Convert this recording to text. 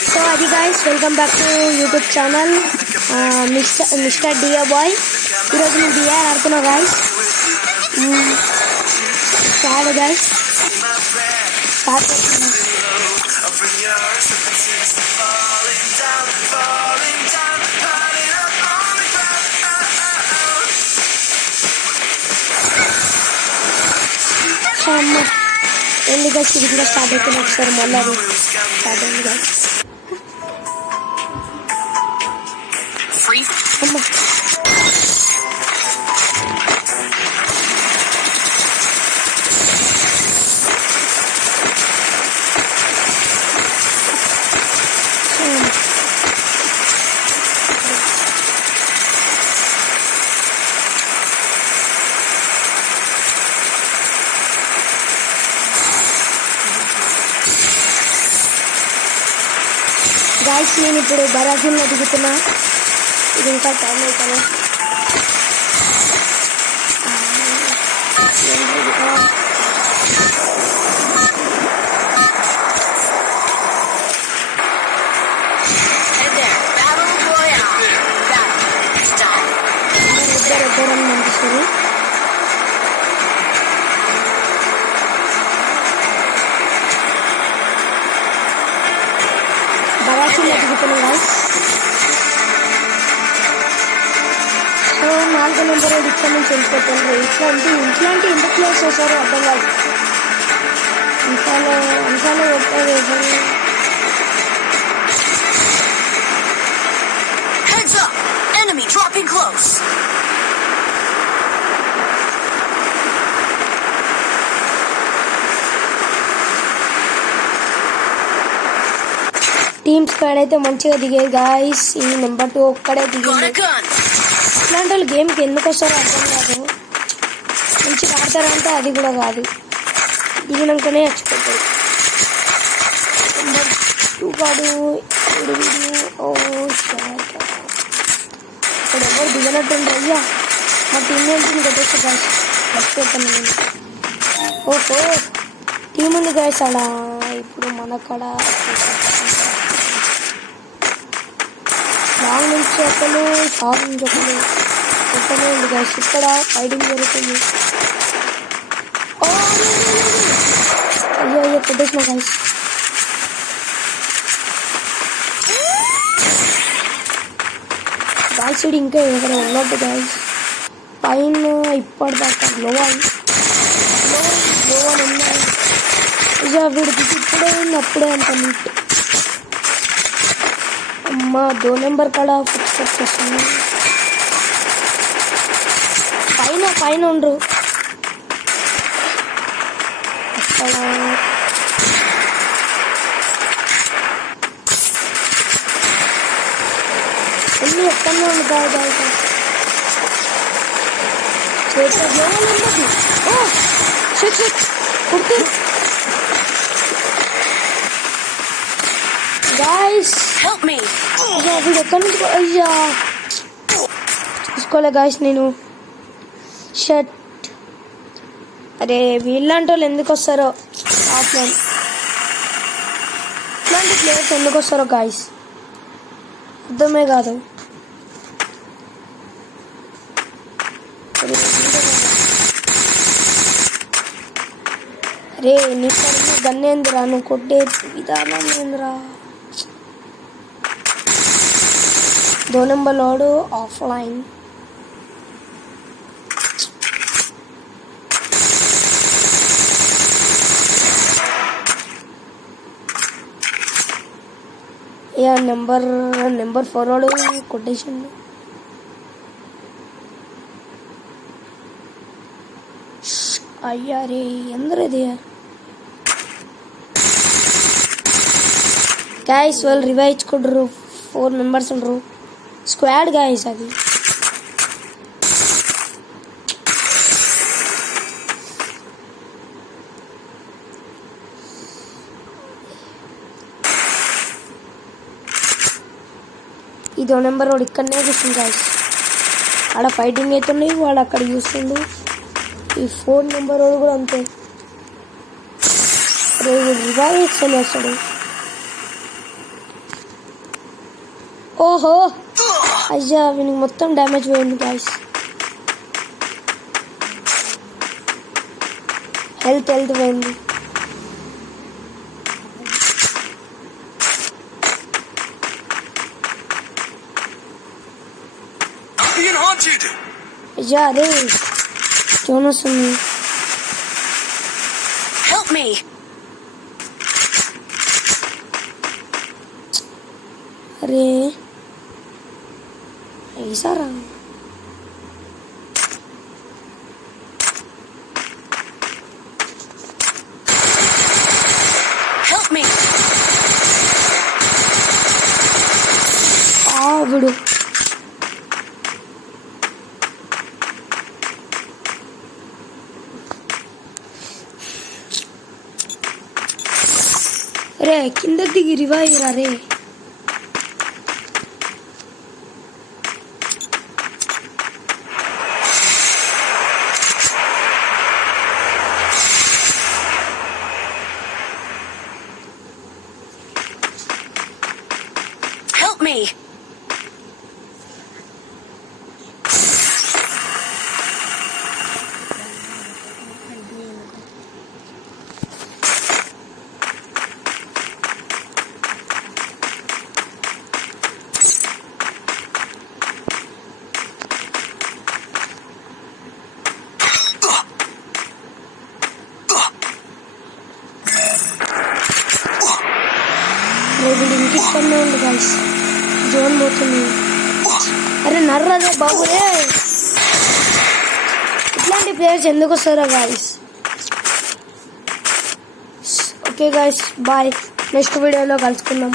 So Adi guys, welcome back to YouTube channel Mr. Dia Boy. ఈరోజు నేను డిఆర్ ఆడుతున్నా guys. చాలు guys. ఎన్ని guys ఇది కూడా స్టార్ట్ అవుతుంది ఒకసారి మళ్ళీ స్టార్ట్ అయింది guys. గాయస్ నేను ఇప్పుడు బరాజుల్లో దిగుతున్నా. ఇది ఇంకా టైం అవుతాను. ఇద్దరు అనిపిస్తుంది. బరాజుల్లో దిగుతున్నాం గాయస్. సో 4 నెంబర్ ఇక్కడ నుంచి వెళ్ళిపోతాను. ఇట్లాంటి ఎంత క్లోజ్ చేశారో అర్థం కాదు. అంశాలో కొట్టారు. టీమ్ స్క్వాడ్ అయితే మంచిగా దిగేది గాయస్. ఈ నెంబర్ 2 ఒక్కడే దిగింది. ఇట్లాంటి వాళ్ళు గేమ్కి ఎందుకు వస్తారో అర్థం కాదు. మంచిగా ఆడతారంటే అది కూడా కాదు. దిగినాకనే చచ్చిపోతాడు. నెంబర్ 2 కాడు ఇక్కడ ఎవరు దిగినట్టుండే. అయ్యా మా టీం నుంచి కొట్టేస్తే గాయస్ చచ్చిపోతాను నేను. ఓహో టీం ఉంది గాయస్ అలా. ఇప్పుడు మన కాడ లాంగ్ నుంచి ఒకరు షార్ట్ నుంచి ఒకరు కొట్టనే ఉంది గాయస్. ఇక్కడ ఫైటింగ్ జరుగుతుంది. అయ్యో కొట్టేసిన గాయస్. బ్యాక్ సైడ్ ఇంకా ఎవరు ఉన్నట్టు గాయస్. పైన ఇప్పటిదాకా లోవల్ ఉన్నాయి. ఇక వీడికి ఇప్పుడే ఉంది అప్పుడే అంత నీట్. అమ్మా 2 నెంబర్ కాడ ఫిక్స్ వచ్చేస్తుంది. పైన ఉండ్రు అక్కడ. ఎన్ని ఎక్కడనే ఉంది బాగా కుర్తి గాయస్. వీడు ఎక్కడి నుంచి అయ్యా చూసుకోలే గాయస్ నేను. షర్ట్ అరే వీళ్ళంటి వాళ్ళు ఎందుకు వస్తారో ఆఫ్లైన్. ఇట్లాంటి ప్లేయర్స్ ఎందుకు వస్తారో గాయస్ అర్థమే కాదు. అరే నీకు గన్నేంద్రా నువ్వు కొట్టే విధానం ఏంద్రా. 2 number load offline. Yeah number 4 load quotation. అయ్యా రే ఎందరది గాయస్. వాళ్ళు రివైవ్ ఇచ్చుకుంటారు. 4 మెంబర్స్ ఉండరు స్క్వాడ్ గాయస్. అది ఈ 2 నెంబర్ వాడు ఇక్కడనే కూర్చుంది గాయస్. ఆడ ఫైటింగ్ అవుతున్నాయి, వాడు అక్కడ చూస్తుండు. ఈ 4 నెంబర్ వాడు కూడా అంతే. రివైవ్ ఇస్తలేస్తాడు. ఓహో అయ్యా వీనికి మొత్తం డ్యామేజ్ పోయింది గాయస్. హెల్త్ పోయింది. అయ్యా అదే జోనస్ ఉంది. అరే ऐसा ఆవిడు రే కింద దిగి రివైవ్ రా రే. ఇంటికన్నా ఉంది గాయస్ జోన్ పోతుంది. అరే నర్రదే బాబురే, ఇట్లాంటి ప్లేయర్స్ ఎందుకు వస్తారో guys. Okay guys bye, next వీడియోలో కలుసుకుందాం.